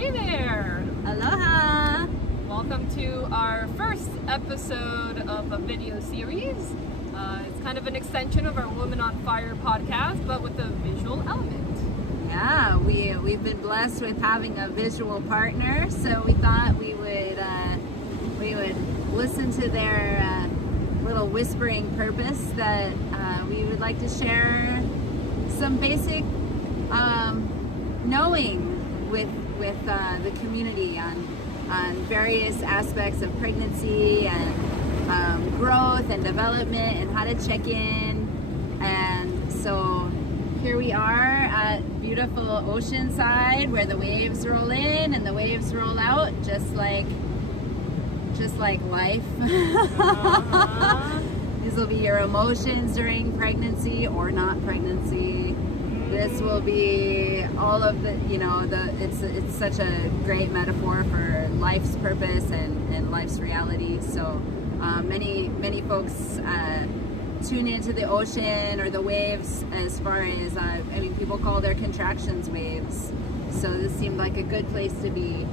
Hey there! Aloha! Welcome to our first episode of a video series. It's kind of an extension of our Women on Fire podcast, but with a visual element. Yeah, we've been blessed with having a visual partner, so we thought we would listen to their little whispering purpose that we would like to share some basic knowing with the community on various aspects of pregnancy and growth and development and how to check in. And so here we are at beautiful Oceanside where the waves roll in and the waves roll out, just like life. These will be your emotions during pregnancy or not pregnancy. This will be all of the, it's such a great metaphor for life's purpose and life's reality. So many folks tune into the ocean or the waves as far as, people call their contractions waves. So this seemed like a good place to be.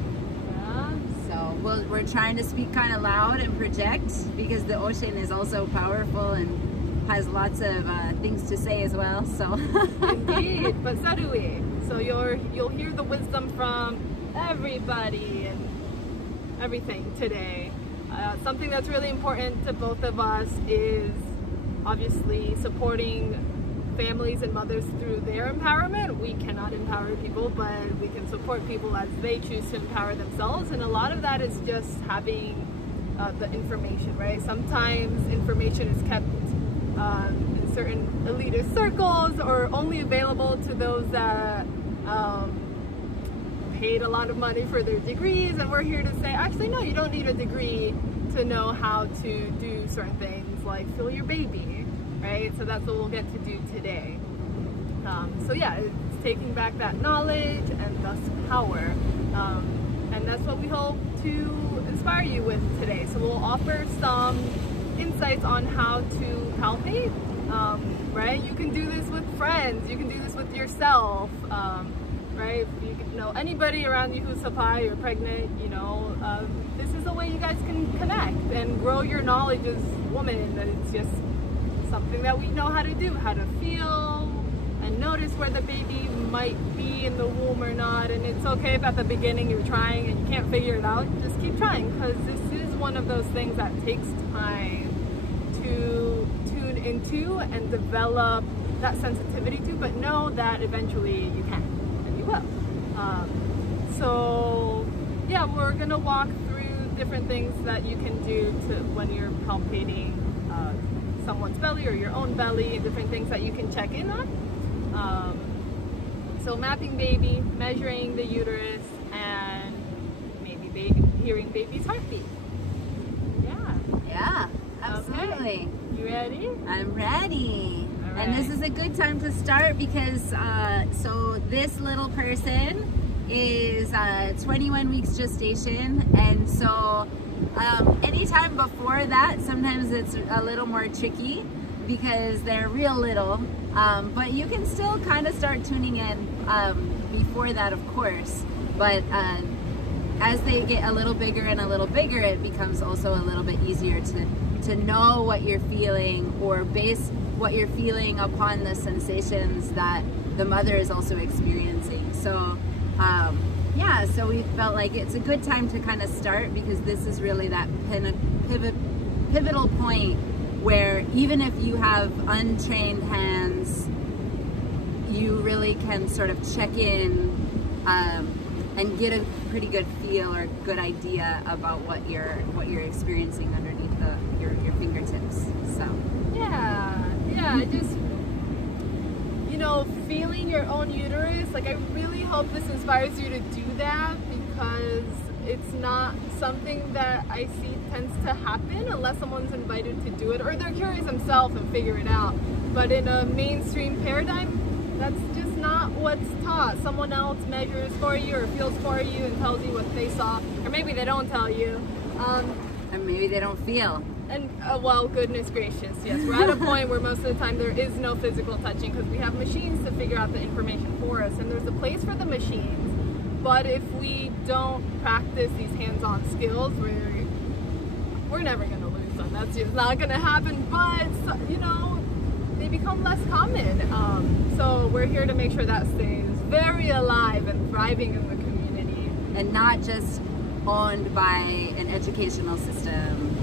Yeah. So we're trying to speak kind of loud and project because the ocean is also powerful and has lots of things to say as well. So Indeed, but so do we. So you'll hear the wisdom from everybody and everything today. Something that's really important to both of us is obviously supporting families and mothers through their empowerment. We cannot empower people, but we can support people as they choose to empower themselves. And a lot of that is just having the information, right? Sometimes information is kept in certain elitist circles or only available to those that paid a lot of money for their degrees, and we're here to say, actually, no, you don't need a degree to know how to do certain things like fill your baby, right? So that's what we'll get to do today. So yeah, it's taking back that knowledge and thus power. And that's what we hope to inspire you with today. So we'll offer some insights on how to palpate, right? You can do this with friends, you can do this with yourself, right? Anybody around you who's supply or pregnant, this is a way you guys can connect and grow your knowledge as women. That it's just something that we know how to do, how to feel and notice where the baby might be in the womb or not. And it's okay if at the beginning you're trying and you can't figure it out, just keep trying, because this is one of those things that takes time to tune into and develop that sensitivity to, but know that eventually you can and you will. So yeah, we're gonna walk through different things that you can do when you're palpating someone's belly or your own belly, different things that you can check in on. So mapping baby, measuring the uterus, and maybe hearing baby's heartbeat. yeah, absolutely. Okay. You ready? I'm ready. All right. And this is a good time to start because so this little person is 21 weeks gestation, and so anytime before that sometimes it's a little more tricky because they're real little, but you can still kind of start tuning in before that, of course, but as they get a little bigger and a little bigger, it becomes also a little bit easier to know what you're feeling or base what you're feeling upon the sensations that the mother is also experiencing. So yeah, so we felt like it's a good time to kind of start because this is really that pivotal point where even if you have untrained hands, you really can sort of check in and get a pretty good feel or good idea about what you're experiencing underneath your fingertips. So yeah, just feeling your own uterus. Like, I really hope this inspires you to do that, because it's not something that I see tends to happen unless someone's invited to do it or they're curious themselves and figure it out. But in a mainstream paradigm, that's just not what's taught. Someone else measures for you or feels for you and tells you what they saw, or maybe they don't tell you. And maybe they don't feel. And well, goodness gracious, yes, we're at a point where most of the time there is no physical touching because we have machines to figure out the information for us, and there's a place for the machines, But if we don't practice these hands-on skills, we're never going to lose them. That's just not going to happen. But, you know, they become less common. So we're here to make sure that stays very alive and thriving in the community. And not just owned by an educational system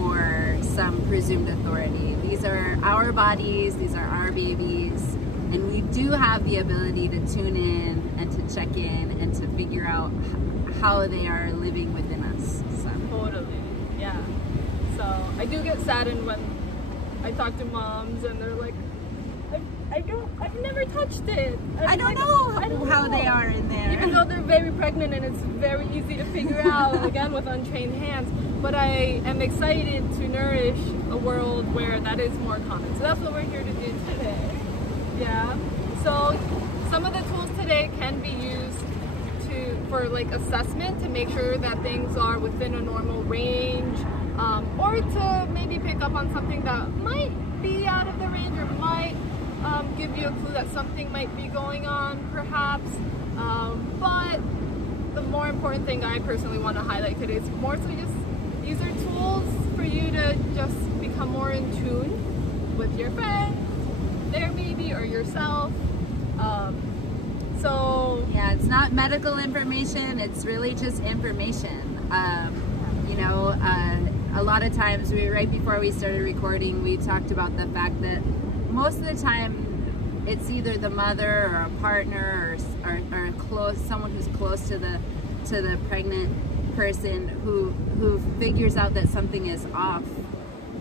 or some presumed authority. These are our bodies, these are our babies, and we do have the ability to tune in and to check in and to figure out how they are living within us. So. Totally, yeah. So I do get saddened when I talk to moms and they're like, I've never touched it. I don't know how they are in there. Even though they're very pregnant and it's very easy to figure out, again, with untrained hands. But I am excited to nourish a world where that is more common. So that's what we're here to do today. Yeah. So some of the tools today can be used for like assessment to make sure that things are within a normal range, or to maybe pick up on something that might be out of the range or might give you a clue that something might be going on, perhaps. But the more important thing I personally want to highlight today is more so just these are tools for you to just become more in tune with your friend, their baby, or yourself. So yeah, it's not medical information, it's really just information. You know, a lot of times right before we started recording, we talked about the fact that most of the time it's either the mother or a partner or someone who's close to the pregnant person who figures out that something is off,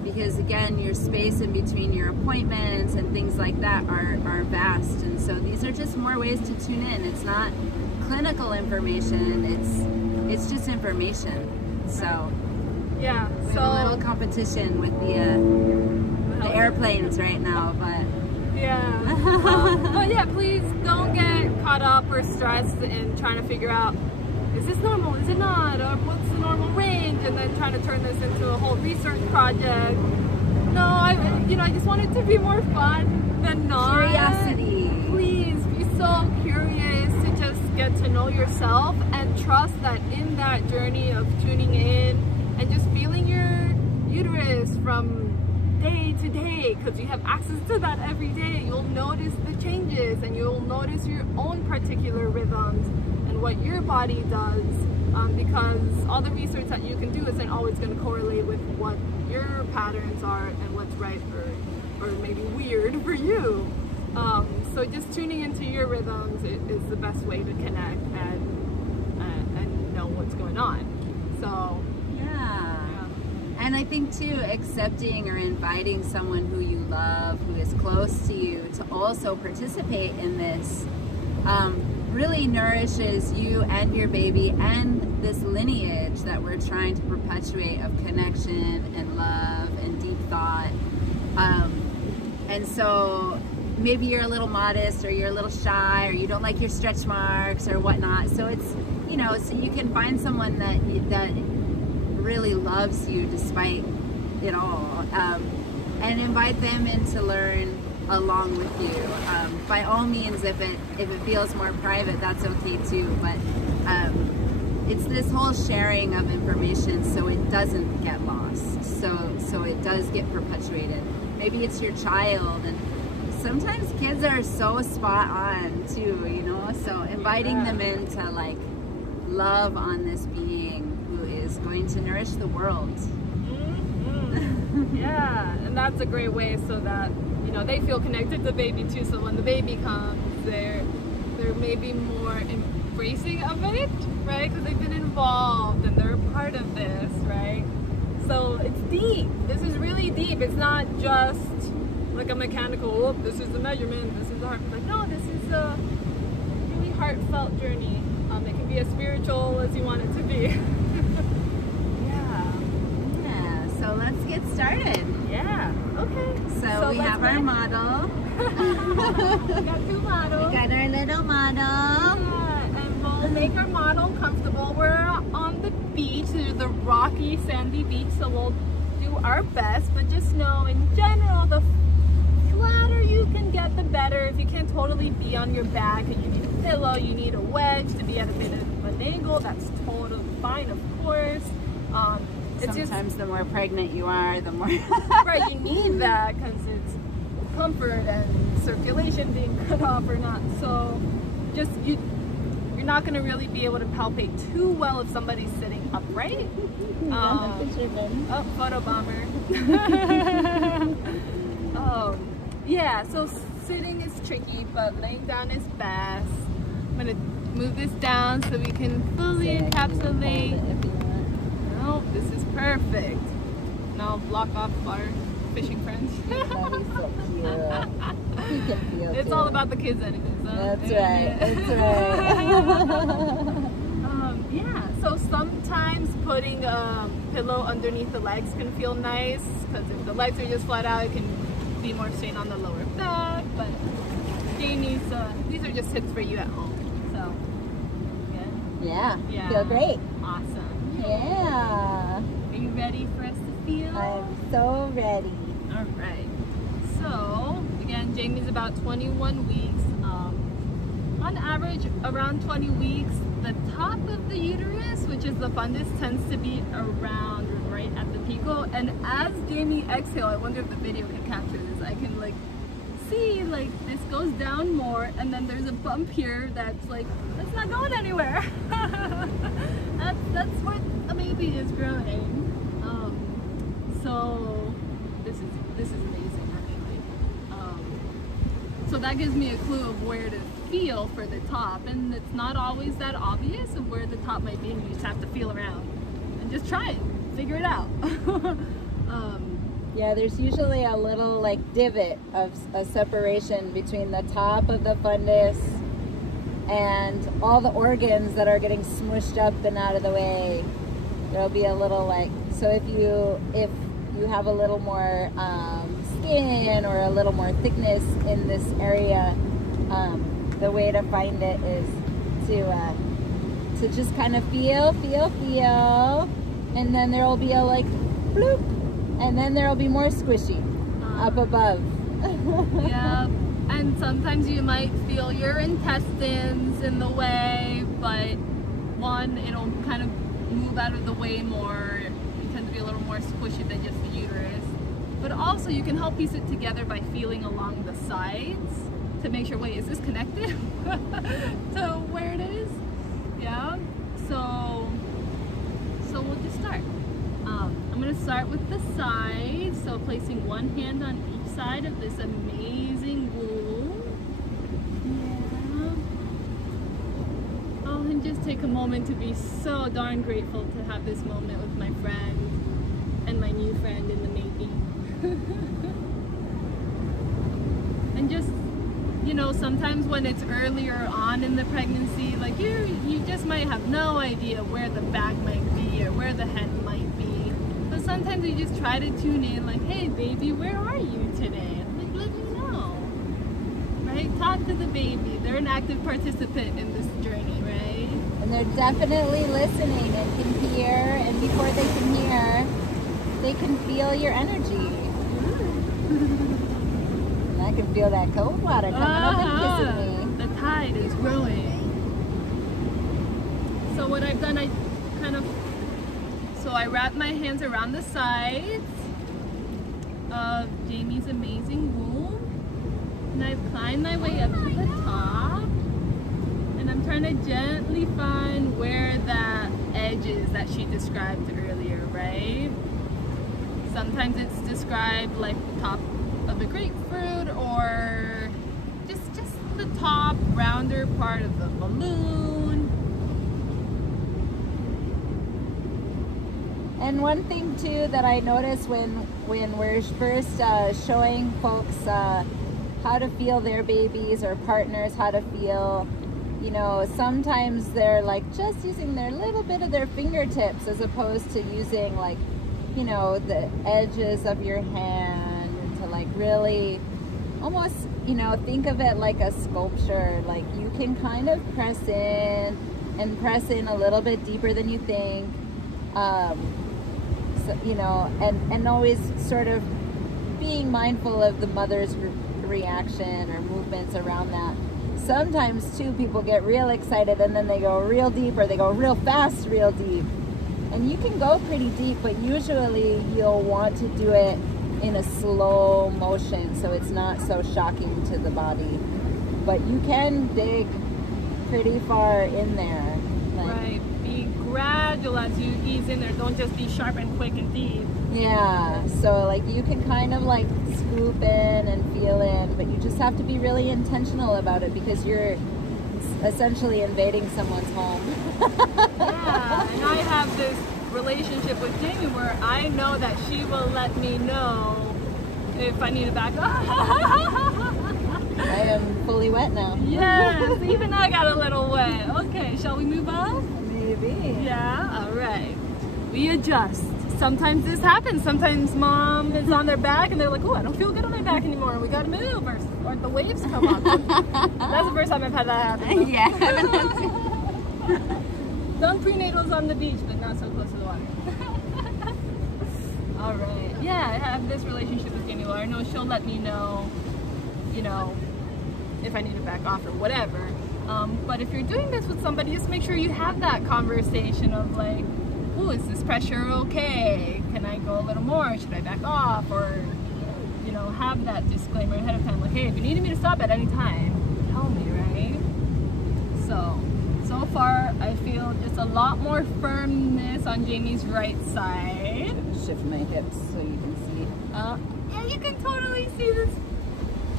because again, your space in between your appointments and things like that are vast, and so these are just more ways to tune in. It's not clinical information, it's just information. So yeah, we have a little competition with the airplanes right now, but yeah. But yeah, please don't get caught up or stressed in trying to figure out, is this normal, is it not, or what's the normal range, and then trying to turn this into a whole research project. No, I just want it to be more fun than not. Curiosity. Please be so curious to just get to know yourself and trust that in that journey of tuning in and just feeling your uterus from day to day, because you have access to that every day, you'll notice the changes and you'll notice your own particular rhythms and what your body does, because all the research that you can do isn't always going to correlate with what your patterns are and what's right or maybe weird for you. So just tuning into your rhythms is the best way to connect and know what's going on. So and I think too, accepting or inviting someone who you love, who is close to you, to also participate in this really nourishes you and your baby and this lineage that we're trying to perpetuate of connection and love and deep thought. And so maybe you're a little modest or you're a little shy or you don't like your stretch marks or whatnot. So it's, you know, so you can find someone that really loves you despite it all, and invite them in to learn along with you. By all means, if it feels more private, that's okay too, but it's this whole sharing of information so it doesn't get lost, so it does get perpetuated. Maybe it's your child, and sometimes kids are so spot on too, you know, so inviting them in to like love on this being who is going to nourish the world. Yeah, and that's a great way so that, you know, they feel connected to the baby too, so when the baby comes, they're maybe more embracing of it, right? Because they've been involved and they're a part of this, right? So it's deep. This is really deep. It's not just like a mechanical, oh, this is the measurement, this is the heart. Like, no, this is a really heartfelt journey. It can be as spiritual as you want it to be. So let's get started. Yeah, okay. So we have our model. We got two models. We got our little model. Yeah, and we'll make our model comfortable. We're on the beach. There's the rocky, sandy beach, so we'll do our best. But just know, in general, the flatter you can get, the better. If you can't totally be on your back and you need a pillow, you need a wedge to be at a bit of angle, that's totally fine, of course. Sometimes the more pregnant you are, the more right, you need that because it's comfort and circulation being cut off or not. So just you're not going to really be able to palpate too well if somebody's sitting upright. Oh, photo bomber. Yeah, so sitting is tricky, but laying down is best. I'm going to move this down so we can fully encapsulate. Oh, this is perfect. Now block off our fishing friends. That is so cute. You can feel It's too. all about the kids anyways. That's right. That's right. Yeah, so sometimes putting a pillow underneath the legs can feel nice because if the legs are just flat out, it can be more strain on the lower back. But Jaymie's, these are just tips for you at home. So, good? Yeah. Yeah. Feel great. Awesome. Yeah. Are you ready for us to feel? I'm so ready. All right. So, again, Jaymie's about 21 weeks. On average, around 20 weeks, the top of the uterus, which is the fundus, tends to be around right at the pico. And as Jaymie exhales, I wonder if the video can capture this. I can like see like this goes down more, and then there's a bump here that's like that's not going anywhere. that's where a baby is growing. So this is amazing actually. So that gives me a clue of where to feel for the top, and it's not always that obvious of where the top might be, and you just have to feel around and just try it, figure it out. Yeah, there's usually a little like divot of a separation between the top of the fundus and all the organs that are getting smushed up and out of the way. There'll be a little like, so if you have a little more skin or a little more thickness in this area, the way to find it is to just kind of feel, and then there will be a like bloop, and then there will be more squishy up above. Yeah, and sometimes you might feel your intestines in the way, but one, it'll kind of move out of the way more. It tends to be a little more squishy than just the uterus. But also you can help piece it together by feeling along the sides to make sure, wait, is this connected to where it is? Yeah, so we'll just start. I'm going to start with the side, so placing one hand on each side of this amazing womb. Yeah. Oh, and just take a moment to be so darn grateful to have this moment with my friend and my new friend in the making. And just, you know, sometimes when it's earlier on in the pregnancy, like you just might have no idea where the back might be or where the head might be. But sometimes you just try to tune in, like, hey baby, where are you today? Like, let me know. Right? Talk to the baby. They're an active participant in this journey, right? And they're definitely listening and can hear, and before they can hear, they can feel your energy. And I can feel that cold water coming up and kissing me. The tide is growing. So what I've done, I wrap my hands around the sides of Jaymie's amazing womb, and I've climbed my way up to the top, and I'm trying to gently find where that edge is that she described earlier, right? Sometimes it's described like the top of a grapefruit, or just the top rounder part of the balloon. And one thing too that I notice when we're first showing folks how to feel their babies, or partners how to feel, you know, sometimes they're like just using their little bit of their fingertips as opposed to using, like, you know, the edges of your hand, and to like really almost, you know, think of it like a sculpture. Like you can kind of press in a little bit deeper than you think. So, you know, and always sort of being mindful of the mother's reaction or movements around that. sometimes too people get real excited and then they go real deep, or they go real fast real deep. And you can go pretty deep, but usually you'll want to do it in a slow motion so it's not so shocking to the body. But you can dig pretty far in there. Right. Be gradual as you ease in there. Don't just be sharp and quick and deep. Yeah, so like you can kind of like scoop in and feel in, but you just have to be really intentional about it because you're essentially invading someone's home. Yeah, and I have this relationship with Jaymie where I know that she will let me know if I need to back up. I am fully wet now. Yes, even I got a little wet. Okay, shall we move on? Maybe. Yeah, all right. We adjust. Sometimes this happens. Sometimes mom is on their back and they're like, oh, I don't feel good on my back anymore. We got to move or the waves come up. That's the first time I've had that happen. Yeah. Done prenatals on the beach, but not so close to the water. All right. Yeah, I have this relationship with Jaymie where I know she'll let me know, you know, if I need to back off or whatever. But if you're doing this with somebody, just make sure you have that conversation of like, oh, is this pressure okay? Can I go a little more? Should I back off? Or, you know, have that disclaimer ahead of time. Like, hey, if you needed me to stop at any time, tell me, right? So far, I feel just a lot more firmness on Jaymie's right side. Shift my hips so you can see. Yeah, you can totally see this,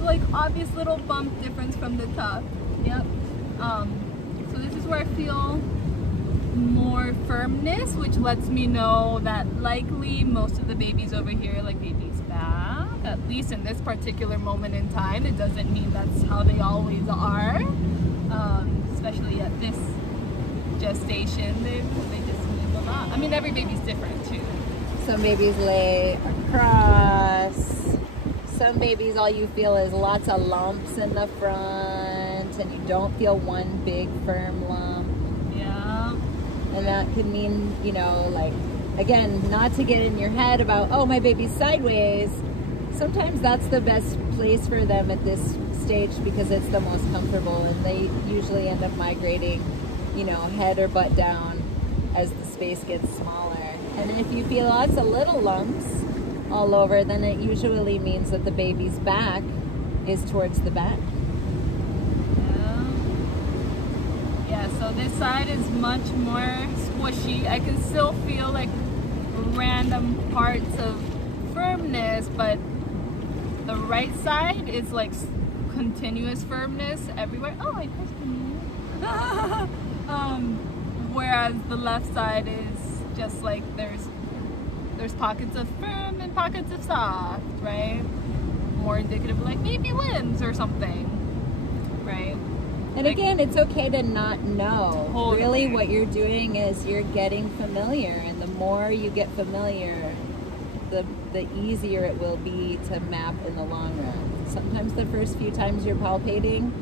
like, obvious little bump difference from the top. Yep. So this is where I feel more firmness, which lets me know that likely most of the babies over here, like baby's back, at least in this particular moment in time. It doesn't mean that's how they always are, especially at this gestation. They just move a lot. I mean, every baby's different too. Some babies lay across. Some babies, all you feel is lots of lumps in the front, and you don't feel one big firm lump. Yeah. And that can mean, you know, like, again, not to get in your head about, oh, my baby's sideways. Sometimes that's the best place for them at this stage because it's the most comfortable, and they usually end up migrating, you know, head or butt down as the space gets smaller. And if you feel lots of little lumps all over, then it usually means that the baby's back is towards the back. Yeah, so this side is much more squishy. I can still feel like random parts of firmness, but the right side is like continuous firmness everywhere. Oh, I pressed the whereas the left side is just like there's pockets of firm and pockets of soft, right? More indicative of like baby limbs or something, right? And again, it's okay to not know. Totally. Really what you're doing is you're getting familiar, and the more you get familiar, the easier it will be to map in the long run. Sometimes the first few times you're palpating,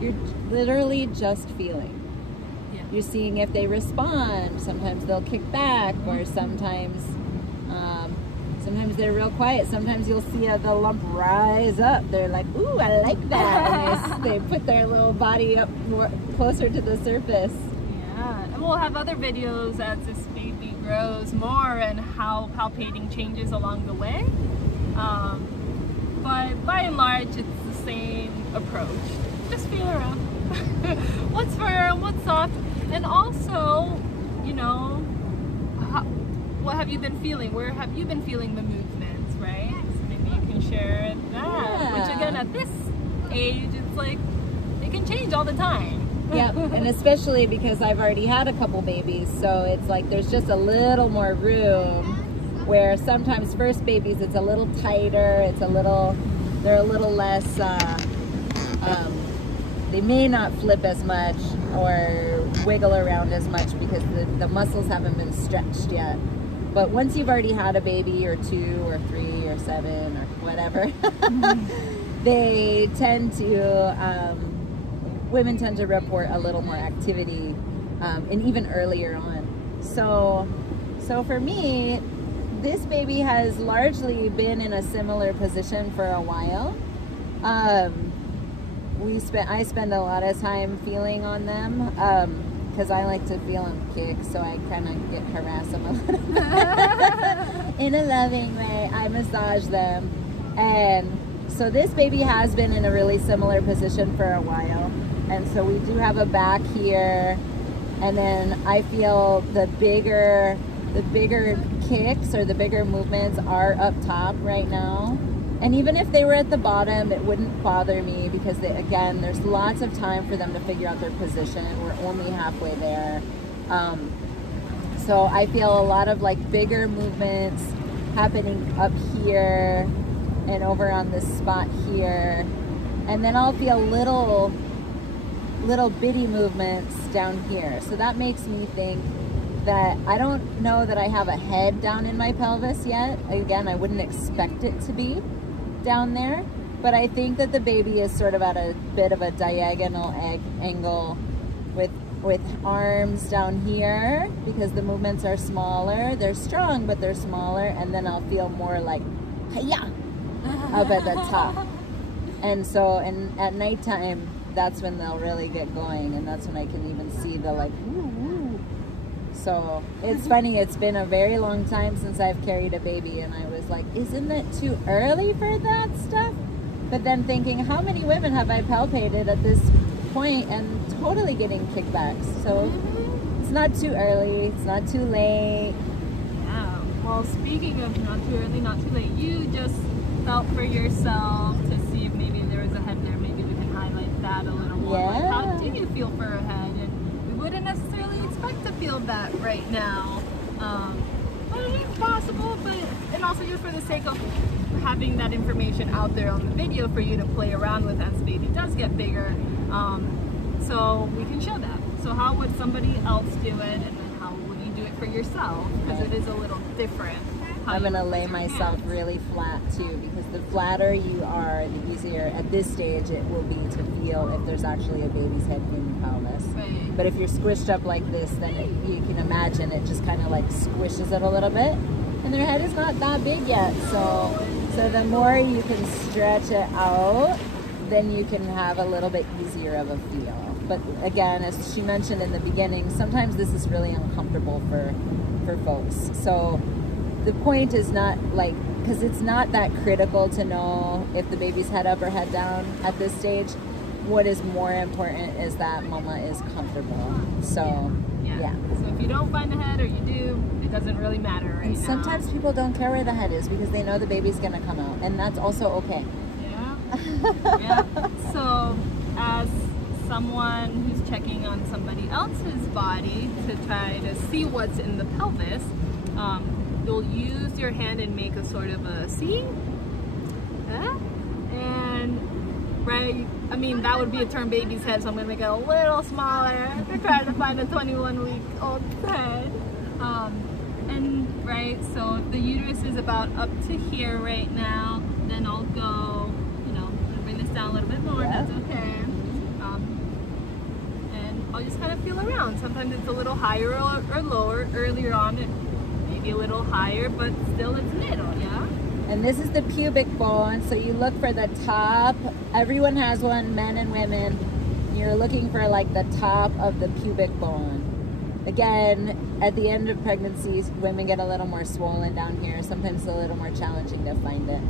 you're literally just feeling. Yeah. You're seeing if they respond. Sometimes they'll kick back, or sometimes they're real quiet. Sometimes you'll see the lump rise up. They're like, ooh, I like that. And they put their little body up more, closer to the surface. Yeah, and we'll have other videos as this baby grows more and how palpating changes along the way. But by and large, it's the same approach. Just feel around. What's firm, what's soft, and also, you know, what have you been feeling? Where have you been feeling the movements, right? So maybe you can share that. Yeah. Which again, at this age, it's like, it can change all the time. Yeah, and especially because I've already had a couple babies, so it's like there's just a little more room, where sometimes first babies, it's a little tighter, they're a little less, they may not flip as much or wiggle around as much because the muscles haven't been stretched yet. But once you've already had a baby, or 2 or 3 or 7 or whatever, they tend to, women tend to report a little more activity, and even earlier on. So for me, this baby has largely been in a similar position for a while. I spend a lot of time feeling on them because I like to feel them kick, so I kind of get harass them a little bit in a loving way. I massage them, and so this baby has been in a really similar position for a while, and so we do have a back here, and then I feel the bigger kicks or the bigger movements are up top right now. And even if they were at the bottom, it wouldn't bother me because again, there's lots of time for them to figure out their position. We're only halfway there. So I feel a lot of like bigger movements happening up here and over on this spot here. And then I'll feel little bitty movements down here. So that makes me think that I don't know that I have a head down in my pelvis yet. Again, I wouldn't expect it to be down there, but I think that the baby is sort of at a bit of a diagonal angle with arms down here because the movements are smaller. They're strong, but they're smaller, and then I'll feel more like hiya up at the top. And so, and at nighttime, that's when they'll really get going, and that's when I can even see the like woo woo. So it's funny, it's been a very long time since I've carried a baby, and I was like, isn't it too early for that stuff? But then thinking, how many women have I palpated at this point and totally getting kickbacks? So it's not too early, it's not too late. Yeah, well, speaking of not too early, not too late, you just felt for yourself to see if maybe there was a head there. Maybe we can highlight that a little more. Yeah. Like, how do you feel for a head? And we wouldn't necessarily expect to feel that right now. But it is possible, and also just for the sake of having that information out there on the video for you to play around with as the baby does get bigger, so we can show that. So how would somebody else do it, and then how would you do it for yourself? Because it is a little different. I'm gonna lay myself really flat too, because the flatter you are, the easier at this stage it will be to feel if there's actually a baby's head in the pelvis. Right. But if you're squished up like this, then you can imagine it just kind of like squishes it a little bit, and their head is not that big yet. So the more you can stretch it out, then you can have a little bit easier of a feel. But again, as she mentioned in the beginning, sometimes this is really uncomfortable for folks. So the point is not like, because it's not that critical to know if the baby's head up or head down at this stage. What is more important is that mama is comfortable. So yeah. So if you don't find the head, or you do, it doesn't really matter right now. Sometimes people don't care where the head is because they know the baby's gonna come out, and that's also okay. Yeah. Yeah. So as someone who's checking on somebody else's body to try to see what's in the pelvis, you'll use your hand and make a sort of a C. And right, I mean, that would be a term baby's head, so I'm gonna make it a little smaller to try to find a 21-week-old head. And right, so if the uterus is about up to here right now, then I'll go, bring this down a little bit more. That's okay. And I'll just kind of feel around. Sometimes it's a little higher or lower. Earlier on, it may be a little higher, but still it's middle, yeah? And this is the pubic bone, so you look for the top. Everyone has one, men and women. You're looking for like the top of the pubic bone. Again, at the end of pregnancies, women get a little more swollen down here. Sometimes it's a little more challenging to find it.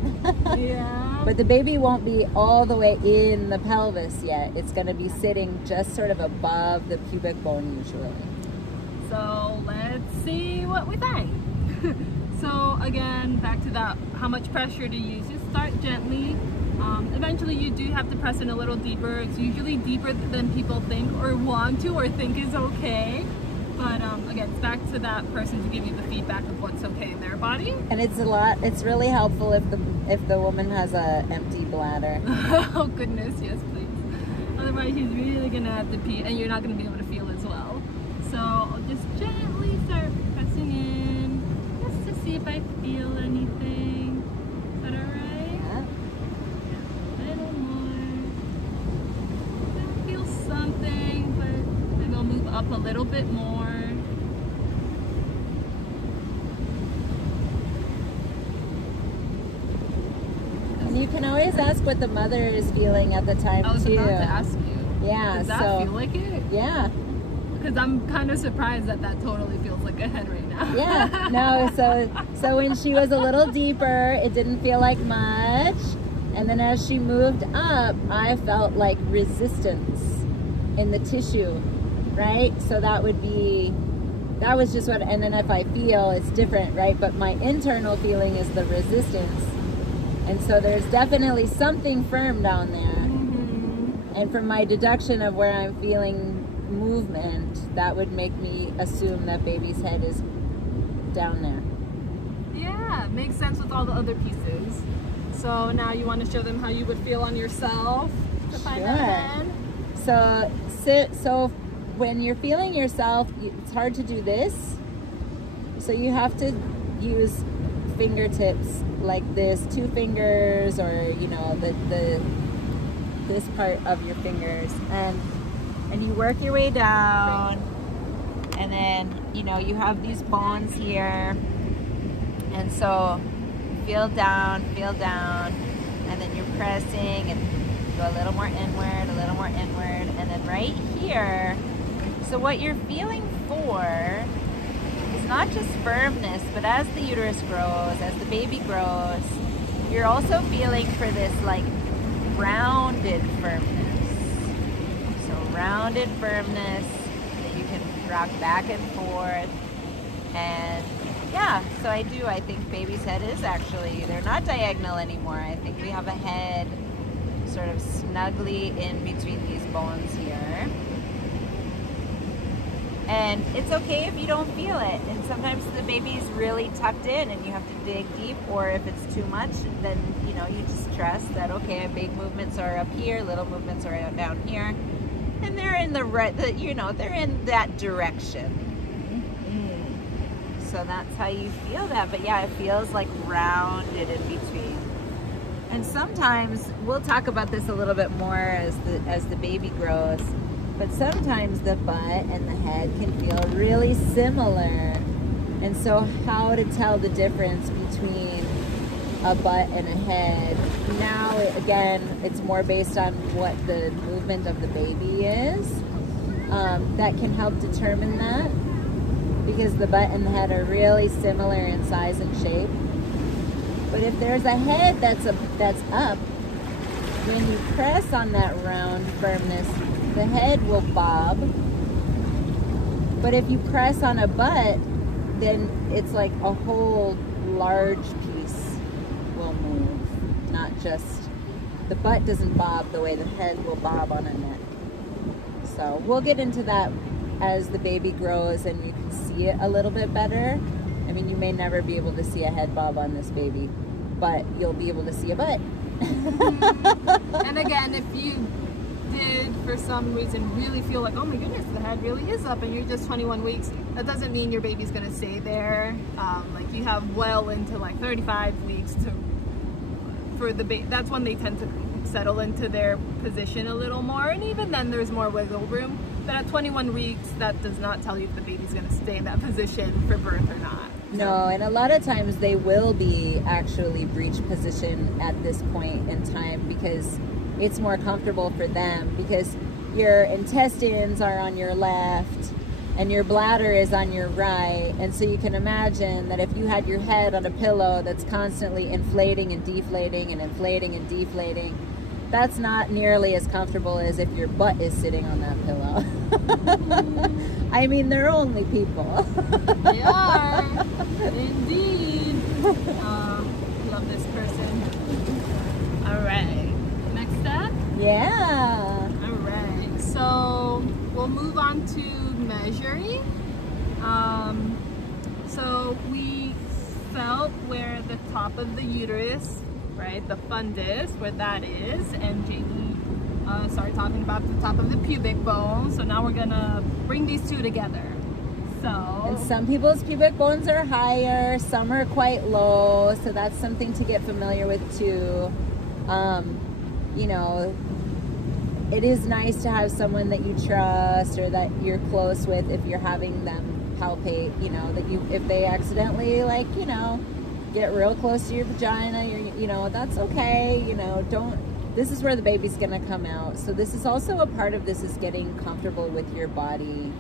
Yeah. But the baby won't be all the way in the pelvis yet. It's going to be sitting just sort of above the pubic bone usually. So let's see what we find. So again, back to that, how much pressure to use. Just start gently. Eventually you do have to press in a little deeper. It's usually deeper than people think or want to or think is okay. But again, it's back to that person to give you the feedback of what's okay in their body. And it's really helpful if the woman has an empty bladder. Oh goodness, yes please. Otherwise she's really gonna have to pee and you're not gonna be able to feel as well. So I'll just gently start pressing in just to see if I feel anything. Is that alright? Yeah. A little more. I feel something, but maybe I'll move up a little bit more. And you can always ask what the mother is feeling at the time too. I was about to ask you. Yeah. Does that feel like it? Yeah. Because I'm kind of surprised that totally feels like a head right now. Yeah. No. So when she was a little deeper, it didn't feel like much. And then as she moved up, I felt like resistance in the tissue, right? So that was just what, and then if I feel, it's different, right? But my internal feeling is the resistance. And so there's definitely something firm down there. Mm-hmm. And from my deduction of where I'm feeling movement, that would make me assume that baby's head is down there. Yeah, makes sense with all the other pieces. So now you want to show them how you would feel on yourself to find that head? So when you're feeling yourself, it's hard to do this. So you have to use fingertips like this, 2 fingers, or you know, this part of your fingers, and you work your way down, and then you know you have these bones here, and so feel down, and then you're pressing and go a little more inward, and then right here. So what you're feeling for is not just firmness, but as the uterus grows, as the baby grows, you're also feeling for this like rounded firmness. So rounded firmness that you can rock back and forth. And yeah, so I think baby's head is actually, they're not diagonal anymore. I think we have a head sort of snugly in between these bones here. And it's okay if you don't feel it. And sometimes the baby's really tucked in and you have to dig deep, or if it's too much, then you know, you just trust that, okay, big movements are up here, little movements are down here. And they're in the right, you know, they're in that direction. So that's how you feel that. But yeah, it feels like rounded in between. And sometimes, we'll talk about this a little bit more as the baby grows, but sometimes the butt and the head can feel really similar. And so how to tell the difference between a butt and a head. Now, again, it's more based on what the movement of the baby is. That can help determine that, because the butt and the head are really similar in size and shape. But if there's a head that's up, when you press on that round firmness, the head will bob. But if you press on a butt, then it's like a whole large piece will move. Not just, the butt doesn't bob the way the head will bob on a neck. So we'll get into that as the baby grows and you can see it a little bit better. I mean, you may never be able to see a head bob on this baby, but you'll be able to see a butt. And again, if you did for some reason really feel like, oh my goodness, the head really is up and you're just 21 weeks, that doesn't mean your baby's gonna stay there. Like you have well into like 35 weeks for the baby. That's when they tend to settle into their position a little more, and even then there's more wiggle room. But at 21 weeks, that does not tell you if the baby's gonna stay in that position for birth or not. No, and a lot of times they will be actually breech position at this point in time because it's more comfortable for them, because your intestines are on your left and your bladder is on your right. And so you can imagine that if you had your head on a pillow that's constantly inflating and deflating and inflating and deflating, that's not nearly as comfortable as if your butt is sitting on that pillow. I mean, they're only people. They are, indeed. Love this person. All right, next up? Yeah. All right, so we'll move on to measuring. So we felt where the top of the uterus, right, the fundus, where that is, and Jaymie started talking about the top of the pubic bone. So now we're gonna bring these two together. So, and some people's pubic bones are higher, some are quite low, so that's something to get familiar with too. You know, it is nice to have someone that you trust or that you're close with if you're having them palpate, you know, that you, if they accidentally, like, you know, get real close to your vagina, you know, that's okay. You know, this is where the baby's gonna come out. So this is also a part of this, is getting comfortable with your body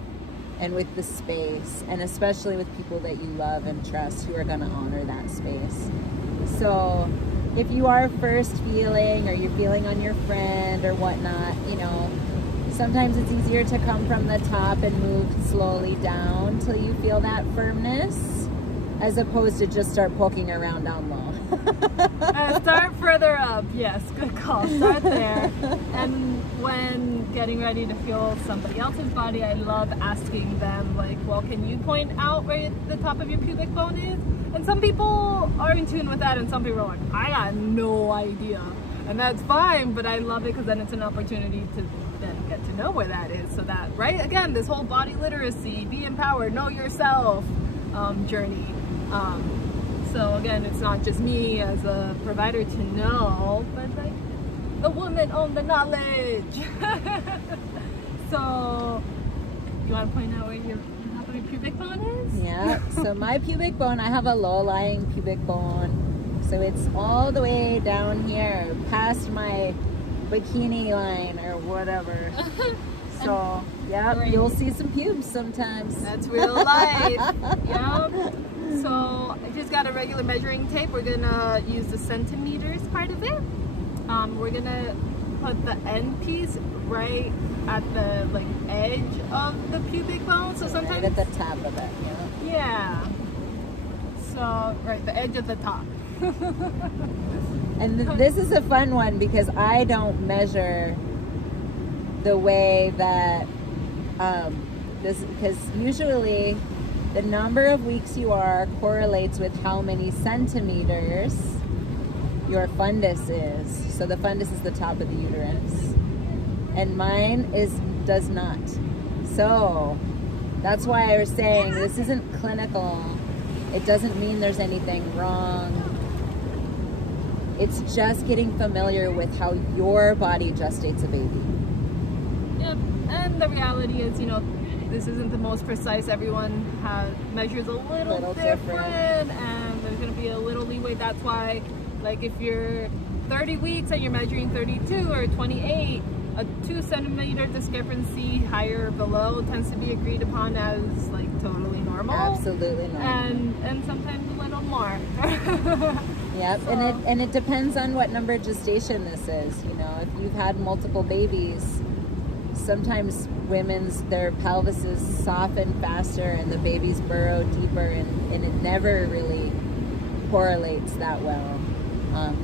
and with the space, and especially with people that you love and trust who are gonna honor that space. So if you are first feeling, or you're feeling on your friend or whatnot, you know, sometimes it's easier to come from the top and move slowly down till you feel that firmness, as opposed to just start poking around down low. Start further up. Yes, good call. Start there. And when getting ready to feel somebody else's body, I love asking them, like, well, can you point out where the top of your pubic bone is? And some people are in tune with that, and some people are like, I got no idea. And that's fine, but I love it because then it's an opportunity to then get to know where that is. So that, right, again, this whole body literacy, be empowered, know yourself journey. So again, it's not just me as a provider to know, but like the woman own the knowledge. So you want to point out where your top of your pubic bone is? Yeah, so my pubic bone, I have a low-lying pubic bone. So it's all the way down here, past my bikini line or whatever. So, yeah, you'll see some pubes sometimes. That's real life. Yeah. So I just got a regular measuring tape. We're gonna use the centimeters part of it. We're gonna put the end piece right at the like edge of the pubic bone. So sometimes right at the top of it. Yeah. Yeah. So right, the edge of the top. And this is a fun one because I don't measure the way that because usually the number of weeks you are correlates with how many centimeters your fundus is. So the fundus is the top of the uterus, and mine does not. So that's why I was saying this isn't clinical. It doesn't mean there's anything wrong. It's just getting familiar with how your body gestates a baby. Yep, and the reality is, you know, this isn't the most precise. Everyone measures a little different, and there's going to be a little leeway. That's why, like, if you're 30 weeks and you're measuring 32 or 28, a 2 centimeter discrepancy higher or below tends to be agreed upon as like totally normal. Absolutely normal. And sometimes a little more. Yep, So, and it depends on what number of gestation this is. You know, if you've had multiple babies, sometimes their pelvises soften faster and the babies burrow deeper, and it never really correlates that well.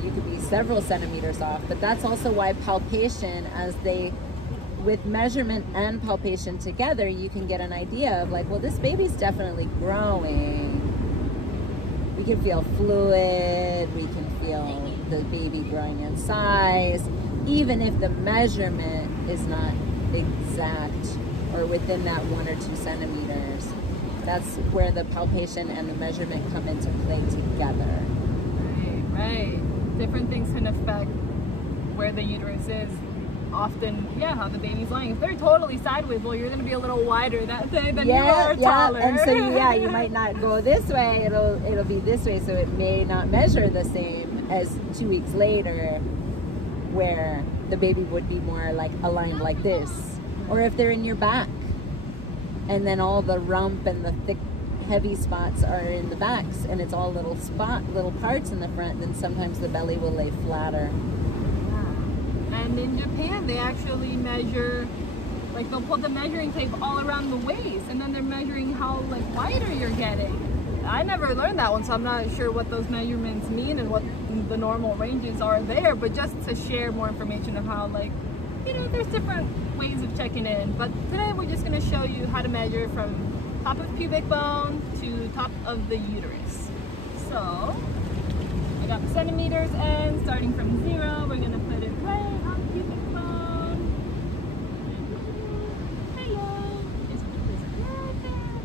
You could be several centimeters off, but that's also why palpation, with measurement and palpation together, you can get an idea of like, well, this baby's definitely growing. We can feel fluid, we can feel the baby growing in size, even if the measurement is not exact or within that 1 or 2 centimeters. That's where the palpation and the measurement come into play together. Right. Different things can affect where the uterus is. Often, yeah, how the baby's lying. If they're totally sideways, well, you're going to be a little wider that day than you are taller. And so you might not go this way. It'll be this way, so it may not measure the same as 2 weeks later, where the baby would be more like aligned like this. Or if they're in your back, and then all the rump and the thick heavy spots are in the backs, and it's all little parts in the front, then sometimes the belly will lay flatter. And in Japan, they actually measure, like they'll put the measuring tape all around the waist, and then they're measuring how like wider you're getting. I never learned that one, so I'm not sure what those measurements mean and what the normal ranges are there, but just to share more information of how, like, you know, there's different ways of checking in. But today we're just going to show you how to measure from top of pubic bone to top of the uterus. So I got the centimeters, and starting from 0, we're going to put it right on pubic bone. Hello. Just put this right there.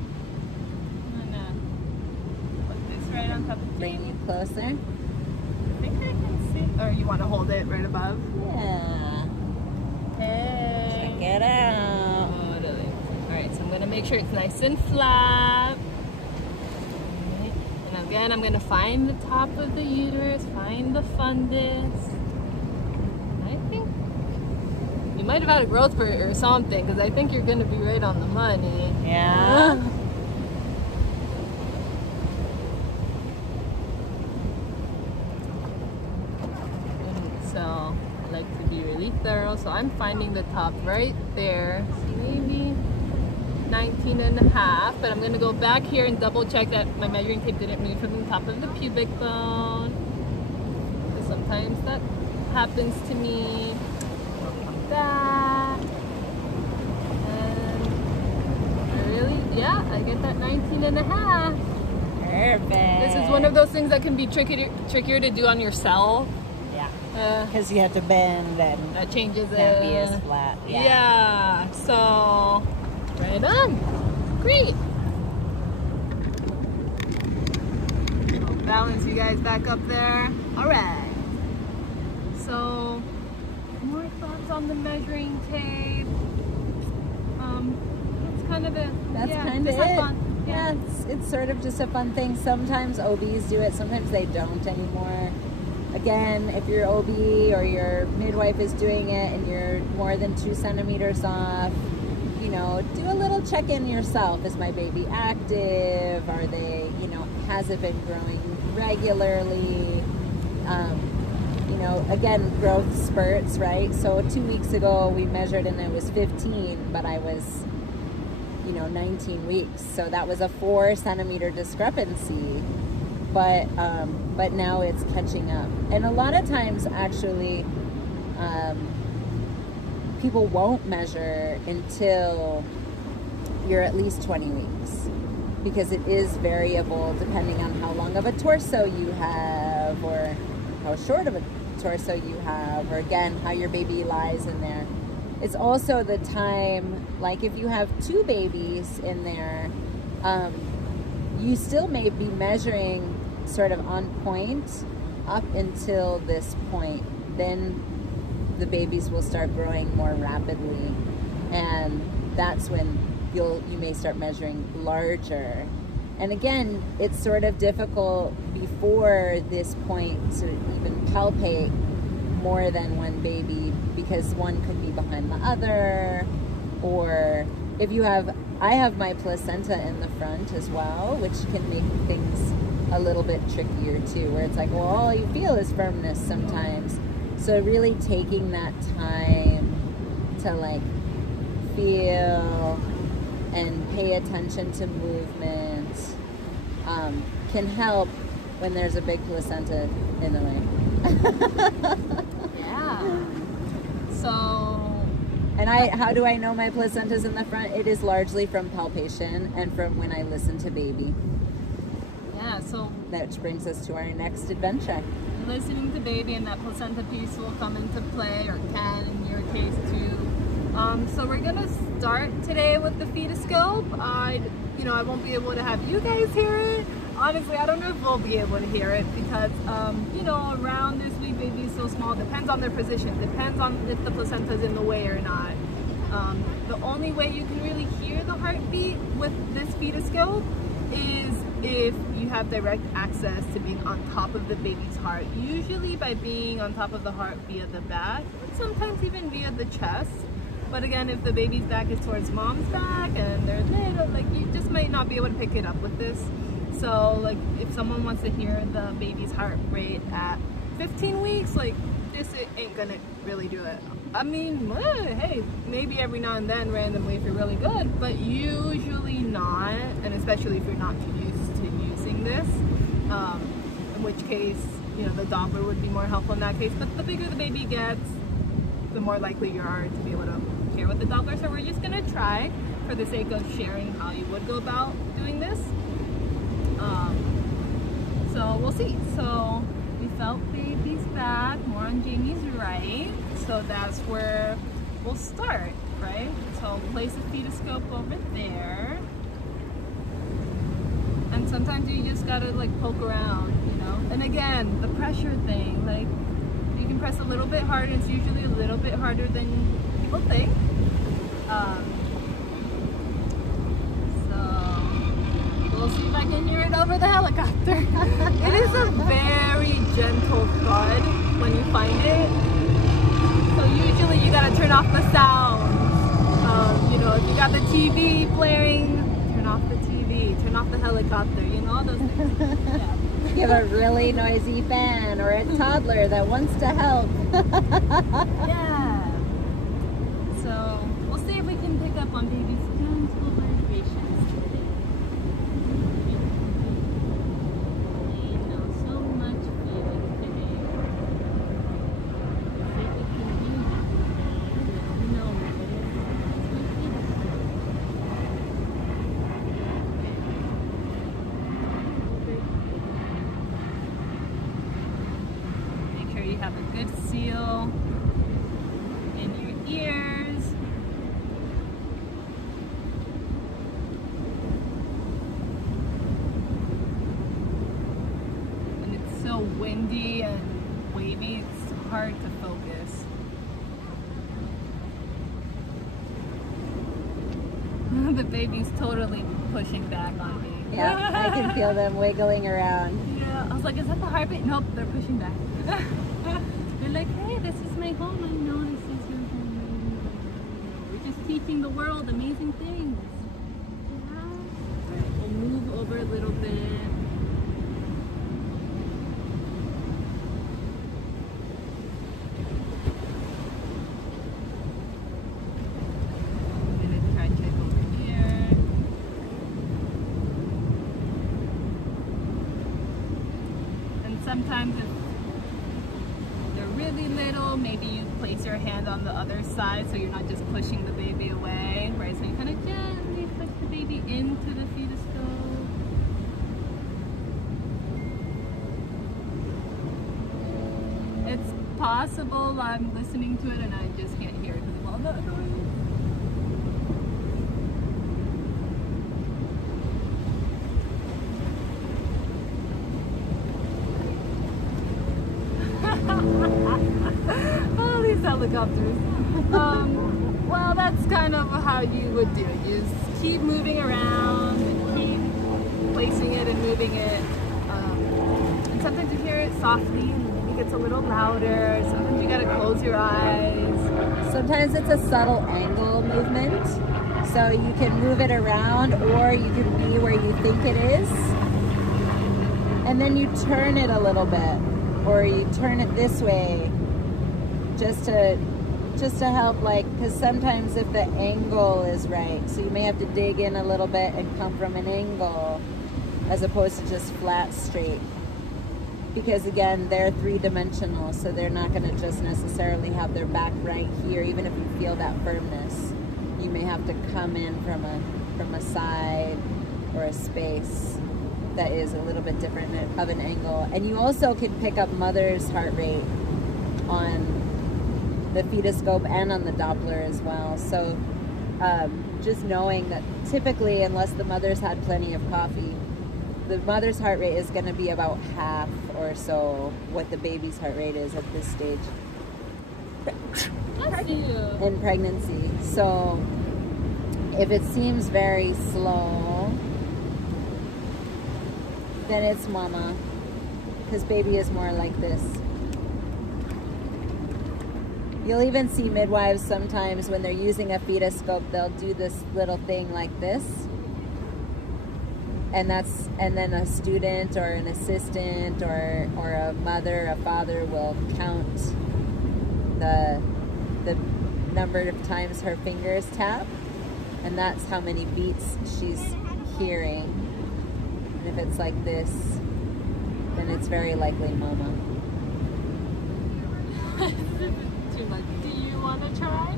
I'm going to put this right on top of the Bring you closer. I think I can see. Or you want to hold it right above? Yeah. Hey. Check it out. Alright, so I'm going to make sure it's nice and flat. And I'm again, I'm gonna find the top of the uterus, find the fundus. I think you might have had a growth spurt or something, because I think you're gonna be right on the money. Yeah. So I like to be really thorough. So I'm finding the top right there. See, maybe 19 and a half, but I'm gonna go back here and double check that my measuring tape didn't move from the top of the pubic bone. Because sometimes that happens to me. I'll come back. And I really, yeah, I get that 19 and a half. Perfect. This is one of those things that can be trickier to do on yourself. Because you have to bend and that changes it. Can't be as flat. Yeah. So right on. Great. I'll balance you guys back up there. All right. So more thoughts on the measuring tape. That's kind of it. That's kind of it. Fun. Yeah, it's sort of just a fun thing. Sometimes OBs do it. Sometimes they don't anymore. Again, if your OB or your midwife is doing it and you're more than 2 centimeters off, you know, do a little check-in yourself. Is my baby active? Are they, you know, has it been growing regularly? You know, again, growth spurts, right? So 2 weeks ago we measured and it was 15, but I was, you know, 19 weeks. So that was a 4 centimeter discrepancy. But now it's catching up. And a lot of times, actually, people won't measure until you're at least 20 weeks, because it is variable depending on how long of a torso you have, or how short of a torso you have, or again, how your baby lies in there. It's also the time, like if you have 2 babies in there, you still may be measuring sort of on point up until this point. Then the babies will start growing more rapidly, and that's when you may start measuring larger. And again, it's sort of difficult before this point to even palpate more than one baby, because one could be behind the other, or if you have, I have my placenta in the front as well, which can make things a little bit trickier too, where it's like, well, all you feel is firmness sometimes. So really taking that time to like feel and pay attention to movement can help when there's a big placenta in the way. Yeah. So, and how do I know my placenta's in the front? It is largely from palpation and from when I listen to baby. Yeah, so that brings us to our next adventure. Listening to baby, and that placenta piece will come into play, or can in your case too. So we're gonna start today with the fetoscope. I won't be able to have you guys hear it. Honestly, I don't know if we'll be able to hear it, because around this week, baby is so small. Depends on their position. Depends on if the placenta's in the way or not. The only way you can really hear the heartbeat with this fetoscope is if you have direct access to being on top of the baby's heart, usually by being on top of the heart via the back, sometimes even via the chest. But again, if the baby's back is towards mom's back and they're little, like, you just might not be able to pick it up with this. So like if someone wants to hear the baby's heart rate at 15 weeks, like this ain't gonna really do it. I mean, hey, maybe every now and then randomly if you're really good, but usually not, and especially if you're not used to using this, in which case, the Doppler would be more helpful in that case. But the bigger the baby gets, the more likely you are to be able to hear with the Doppler. So we're just gonna try, for the sake of sharing how you would go about doing this. So we'll see. So we felt baby's back, more on Jaymie's right. So that's where we'll start, right? So place a fetoscope over there. And sometimes you just gotta like poke around, And again, the pressure thing, like you can press a little bit harder. It's usually a little bit harder than people think. So we'll see if I can hear it over the helicopter. It is a very gentle thud when you find it. So usually you gotta turn off the sound. You know, if you got the TV blaring, turn off the TV, turn off the helicopter, you know, all those things. Yeah. You have a really noisy fan or a toddler that wants to help. Yeah. So we'll see if we can pick up on baby's gentle vibrations today. You know, so much feeling today. See if we can do that. No. Make sure you have a good seal in your ears. When it's so windy and wavy, it's hard to focus. The baby's totally pushing back on me. Yeah, I can feel them wiggling around. Yeah, I was like, is that the heartbeat? Nope, they're pushing back. They're like, hey, this is my home. I know this is your home. We're just teaching the world amazing things. Yeah. All right, we'll move over a little bit. I'm gonna try to check over here. And sometimes if they're really little, maybe you place your hand on the other side so you're not just pushing the baby away, right? So you kind of gently push the baby into the fetoscope. It's possible I'm listening to it and I just can't hear it because of all that noise. Oh, these helicopters. Well, that's kind of how you would do it. You just keep moving around and keep placing it and moving it. And sometimes you hear it softly and it gets a little louder. Sometimes you gotta close your eyes. Sometimes it's a subtle angle movement. So you can move it around or you can be where you think it is. And then you turn it a little bit. Or you turn it this way just to help, like, because sometimes if the angle is right, so you may have to dig in a little bit and come from an angle as opposed to just flat straight, because again they're three-dimensional, so they're not going to just necessarily have their back right here. Even if you feel that firmness, you may have to come in from a side or a space that is a little bit different of an angle. And you also can pick up mother's heart rate on the fetoscope and on the Doppler as well. So just knowing that typically, unless the mother's had plenty of coffee, the mother's heart rate is going to be about half or so what the baby's heart rate is at this stage in pregnancy. So if it seems very slow, then it's mama, because baby is more like this. You'll even see midwives sometimes when they're using a fetoscope, they'll do this little thing like this. And then a student or an assistant or a mother, a father will count the number of times her fingers tap, and that's how many beats she's hearing. And if it's like this, then it's very likely mama. Too much. Do you want to try?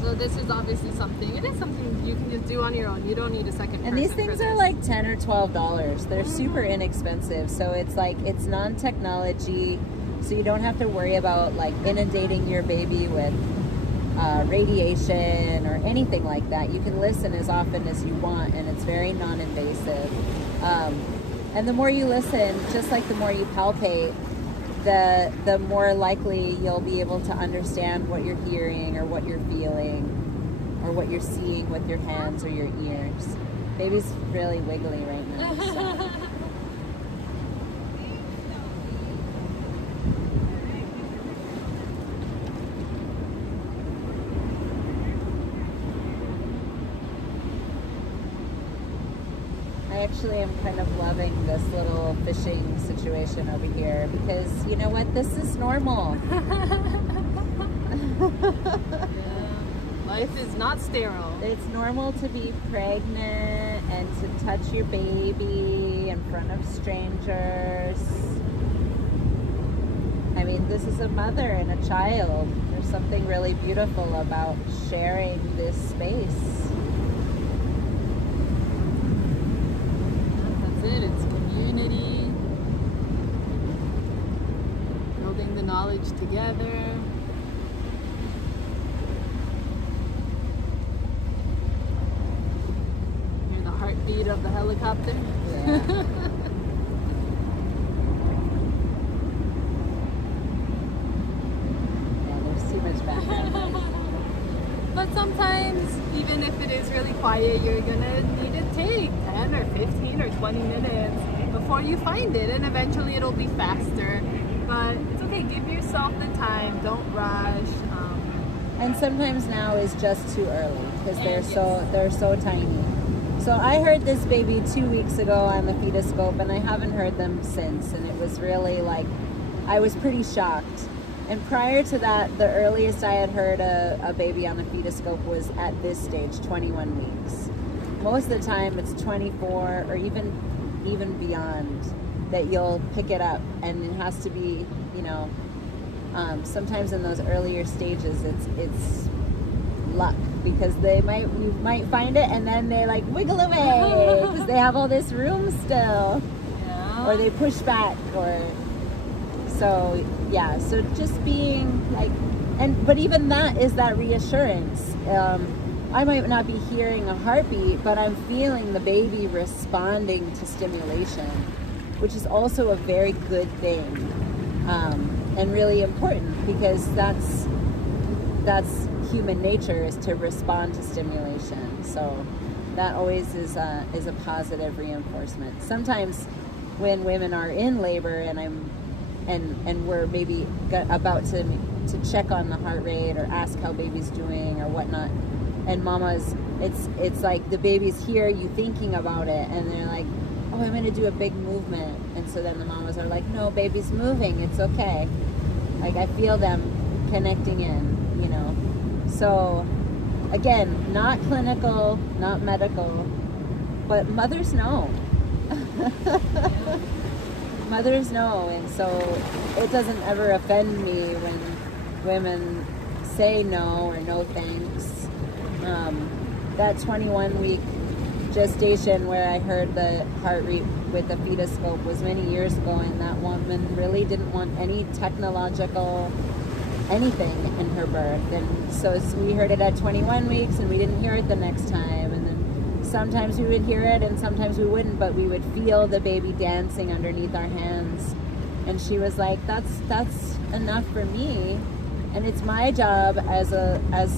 So this is obviously something, it is something you can just do on your own. You don't need a second person. And these things are like $10 or $12. They're super inexpensive. So it's like, it's non-technology, so you don't have to worry about like inundating your baby with radiation or anything like that. You can listen as often as you want, and it's very non-invasive. And the more you listen, just like the more you palpate, the more likely you'll be able to understand what you're hearing or what you're feeling or what you're seeing with your hands or your ears. Baby's really wiggly right now. So. I actually am kind of loving this little fishing situation over here because you know what? This is normal. Life is not sterile. It's normal to be pregnant and to touch your baby in front of strangers. I mean, this is a mother and a child. There's something really beautiful about sharing this space. It's community, building the knowledge together. Hear the heartbeat of the helicopter. Yeah. Yeah, there's too much background noise. But sometimes, even if it is really quiet, you're gonna need to take 10 or 15 or 20 minutes before you find it, and eventually it'll be faster. But it's okay, give yourself the time, don't rush. And sometimes now is just too early because they're so tiny. So I heard this baby 2 weeks ago on the fetoscope, and I haven't heard them since, and it was really like, I was pretty shocked. And prior to that, the earliest I had heard a baby on a fetoscope was at this stage, 21 weeks. Most of the time it's 24 or even beyond that you'll pick it up, and it has to be, you know, sometimes in those earlier stages it's luck because you might find it and then they like wiggle away because they have all this room still. Yeah. Or they push back, or so yeah, so just being like, but even that is that reassurance. I might not be hearing a heartbeat, but I'm feeling the baby responding to stimulation, which is also a very good thing, and really important because that's human nature, is to respond to stimulation. So that always is a positive reinforcement. Sometimes when women are in labor and we're maybe about to check on the heart rate or ask how baby's doing or whatnot, and mama's, it's like the baby's here, you thinking about it, and they're like, oh, I'm gonna do a big movement, and so then the mamas are like, no, baby's moving, it's okay. Like I feel them connecting in, you know. So again, not clinical, not medical, but mothers know. Mothers know, and so it doesn't ever offend me when women say no or no thanks. That 21-week gestation where I heard the heart rate with the fetoscope was many years ago, and that woman really didn't want any technological anything in her birth, and so we heard it at 21 weeks and we didn't hear it the next time, and then sometimes we would hear it and sometimes we wouldn't, but we would feel the baby dancing underneath our hands, and she was like, that's enough for me. And it's my job as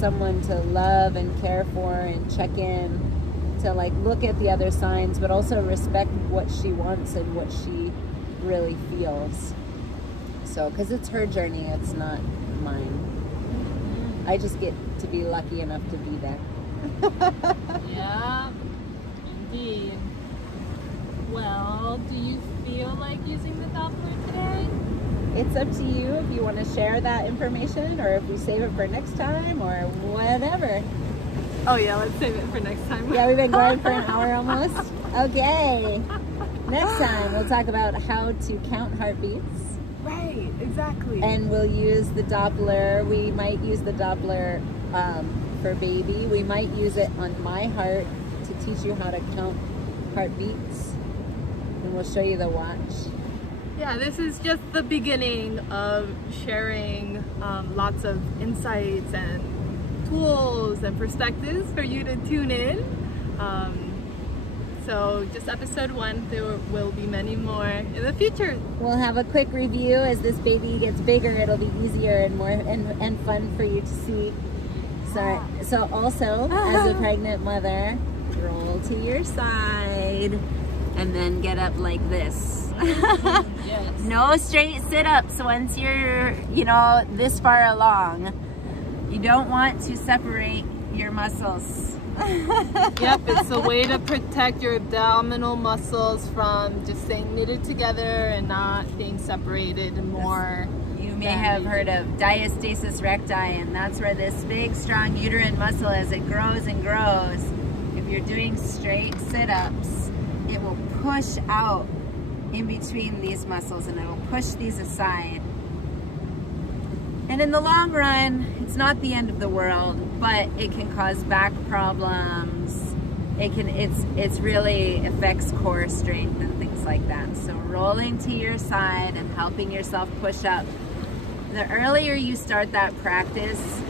someone to love and care for and check in, to like look at the other signs, but also respect what she wants and what she really feels. So, because it's her journey, it's not mine. I just get to be lucky enough to be there. Yeah, indeed. Well, do you feel like using the Doppler today? It's up to you if you want to share that information, or if we save it for next time, or whatever. Oh yeah, let's save it for next time. Yeah, we've been going for an hour almost. Okay. Next time we'll talk about how to count heartbeats. Right, exactly. And we'll use the Doppler. We might use the Doppler for baby. We might use it on my heart to teach you how to count heartbeats. And we'll show you the watch. Yeah, this is just the beginning of sharing lots of insights and tools and perspectives for you to tune in. So just episode 1, there will be many more in the future. We'll have a quick review. As this baby gets bigger, it'll be easier and more and fun for you to see. So also, as a pregnant mother, roll to your side, and then get up like this. Yes. No straight sit-ups once you're, you know, this far along. You don't want to separate your muscles. Yep, it's a way to protect your abdominal muscles from just staying knitted together and not being separated more. You may have heard of diastasis recti, and that's where this big, strong uterine muscle, as it grows and grows, if you're doing straight sit-ups, it will push out in between these muscles and it will push these aside. And in the long run, it's not the end of the world, but it can cause back problems. It's really affects core strength and things like that. So rolling to your side and helping yourself push up. The earlier you start that practice,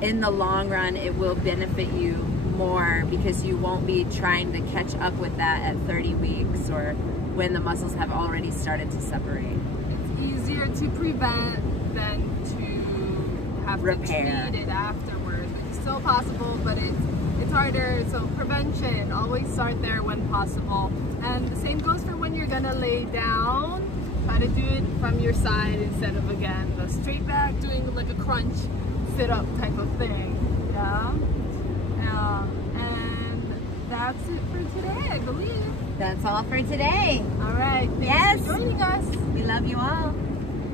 in the long run, it will benefit you more because you won't be trying to catch up with that at 30 weeks or when the muscles have already started to separate. It's easier to prevent than to have repair. To treat it afterwards. It's still possible, but it's harder. So prevention, always start there when possible. And the same goes for when you're gonna lay down. Try to do it from your side instead of, again, the straight back, doing like a crunch sit-up type of thing. Yeah. And that's it for today, I believe. That's all for today. All right. Thanks for joining us. We love you all.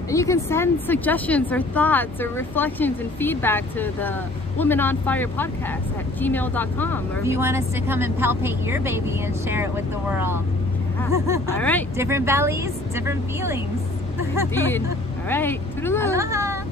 And you can send suggestions or thoughts or reflections and feedback to the Women on Fire podcast at gmail.com. Or if you want us to come and palpate your baby and share it with the world. All right. Different bellies, different feelings. Indeed. All right. Toodaloo. Aloha.